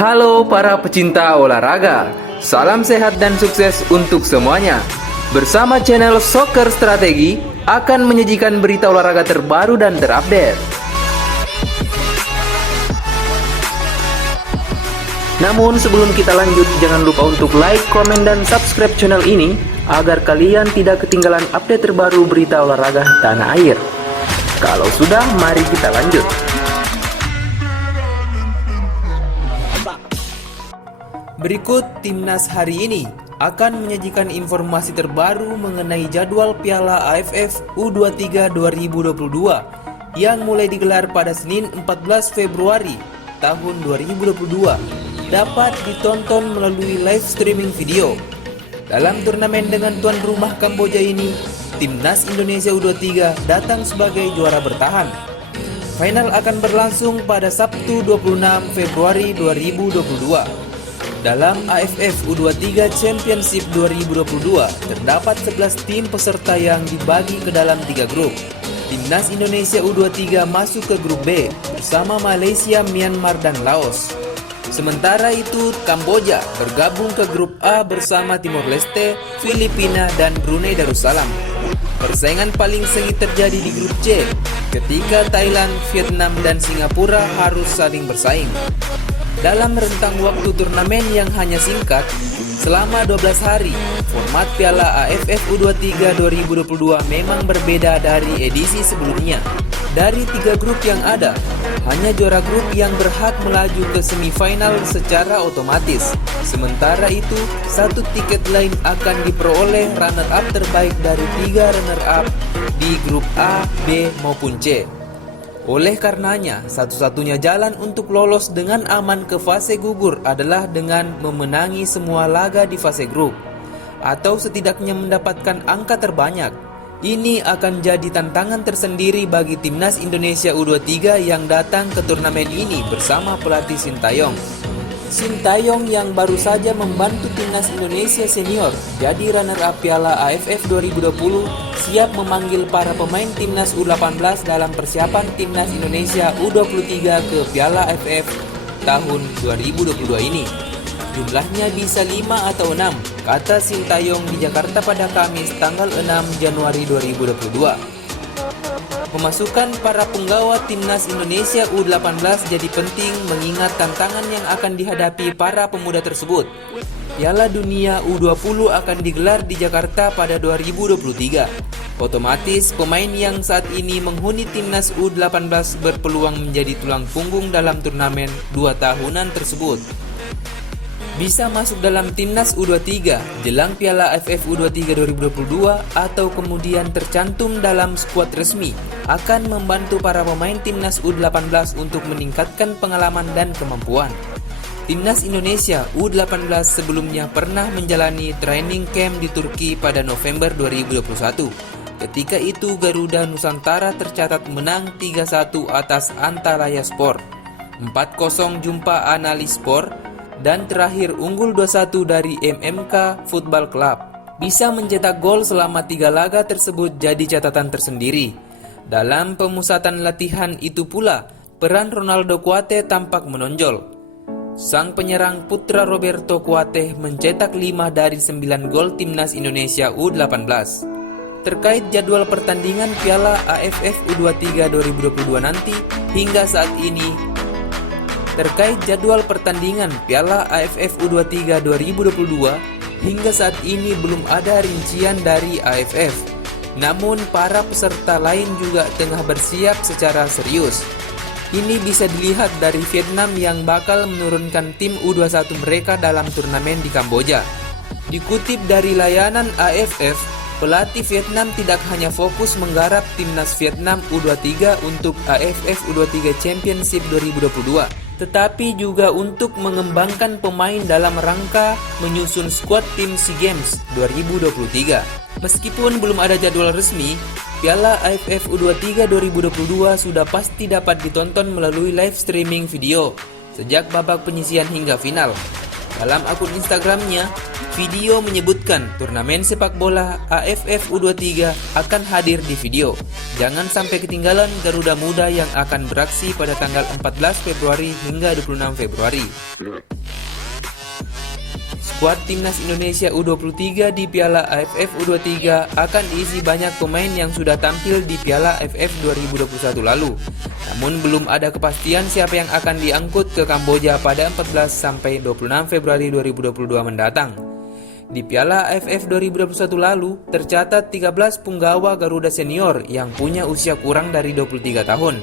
Halo para pecinta olahraga, salam sehat dan sukses untuk semuanya. Bersama channel Soccer Strategi akan menyajikan berita olahraga terbaru dan terupdate. Namun sebelum kita lanjut, jangan lupa untuk like, komen, dan subscribe channel ini agar kalian tidak ketinggalan update terbaru berita olahraga tanah air. Kalau sudah, mari kita lanjut. Berikut Timnas hari ini akan menyajikan informasi terbaru mengenai jadwal Piala AFF U23 2022 yang mulai digelar pada Senin 14 Februari tahun 2022. Dapat ditonton melalui live streaming video. Dalam turnamen dengan tuan rumah Kamboja ini, Timnas Indonesia U23 datang sebagai juara bertahan. Final akan berlangsung pada Sabtu 26 Februari 2022. Dalam AFF U23 Championship 2022, terdapat 11 tim peserta yang dibagi ke dalam 3 grup. Timnas Indonesia U23 masuk ke grup B bersama Malaysia, Myanmar, dan Laos. Sementara itu, Kamboja bergabung ke grup A bersama Timor Leste, Filipina, dan Brunei Darussalam. Persaingan paling sengit terjadi di grup C, ketika Thailand, Vietnam, dan Singapura harus saling bersaing. Dalam rentang waktu turnamen yang hanya singkat, selama 12 hari, format Piala AFF U23 2022 memang berbeda dari edisi sebelumnya. Dari 3 grup yang ada, hanya juara grup yang berhak melaju ke semifinal secara otomatis. Sementara itu, 1 tiket lain akan diperoleh runner-up terbaik dari 3 runner-up di grup A, B, maupun C. Oleh karenanya, satu-satunya jalan untuk lolos dengan aman ke fase gugur adalah dengan memenangi semua laga di fase grup, atau setidaknya mendapatkan angka terbanyak. Ini akan jadi tantangan tersendiri bagi Timnas Indonesia U23 yang datang ke turnamen ini bersama pelatih Sintayong. Sintayong yang baru saja membantu Timnas Indonesia Senior jadi runner-up Piala AFF 2020 siap memanggil para pemain Timnas U18 dalam persiapan Timnas Indonesia U23 ke Piala AFF tahun 2022 ini. Jumlahnya bisa 5 atau 6, kata Sintayong di Jakarta pada Kamis tanggal 6 Januari 2022. Pemasukan para penggawa Timnas Indonesia U18 jadi penting mengingat tantangan yang akan dihadapi para pemuda tersebut. Piala Dunia U20 akan digelar di Jakarta pada 2023. Otomatis pemain yang saat ini menghuni Timnas U18 berpeluang menjadi tulang punggung dalam turnamen 2 tahunan tersebut. Bisa masuk dalam Timnas U23 jelang Piala AFF U23 2022 atau kemudian tercantum dalam skuad resmi akan membantu para pemain Timnas U18 untuk meningkatkan pengalaman dan kemampuan. Timnas Indonesia U18 sebelumnya pernah menjalani training camp di Turki pada November 2021. Ketika itu Garuda Nusantara tercatat menang 3-1 atas Antalya Sport, 4-0 jumpa Analis Sport, dan terakhir unggul 2-1 dari MMK Football Club. Bisa mencetak gol selama 3 laga tersebut jadi catatan tersendiri. Dalam pemusatan latihan itu pula, peran Ronaldo Kuate tampak menonjol. Sang penyerang putra Roberto Kuate mencetak 5 dari 9 gol Timnas Indonesia U18. Terkait jadwal pertandingan Piala AFF U23 2022 nanti, hingga saat ini Terkait jadwal pertandingan Piala AFF U23 2022, hingga saat ini belum ada rincian dari AFF. Namun para peserta lain juga tengah bersiap secara serius. Ini bisa dilihat dari Vietnam yang bakal menurunkan tim U21 mereka dalam turnamen di Kamboja. Dikutip dari layanan AFF, pelatih Vietnam tidak hanya fokus menggarap timnas Vietnam U23 untuk AFF U23 Championship 2022, tetapi juga untuk mengembangkan pemain dalam rangka menyusun skuad tim SEA Games 2023. Meskipun belum ada jadwal resmi, Piala AFF U23 2022 sudah pasti dapat ditonton melalui live streaming video sejak babak penyisihan hingga final. Dalam akun Instagramnya, video menyebutkan turnamen sepak bola AFF U23 akan hadir di video. Jangan sampai ketinggalan Garuda Muda yang akan beraksi pada tanggal 14 Februari hingga 26 Februari. Skuad Timnas Indonesia U23 di Piala AFF U23 akan diisi banyak pemain yang sudah tampil di Piala AFF 2021 lalu. Namun belum ada kepastian siapa yang akan diangkut ke Kamboja pada 14 sampai 26 Februari 2022 mendatang. Di Piala AFF 2021 lalu, tercatat 13 punggawa Garuda senior yang punya usia kurang dari 23 tahun.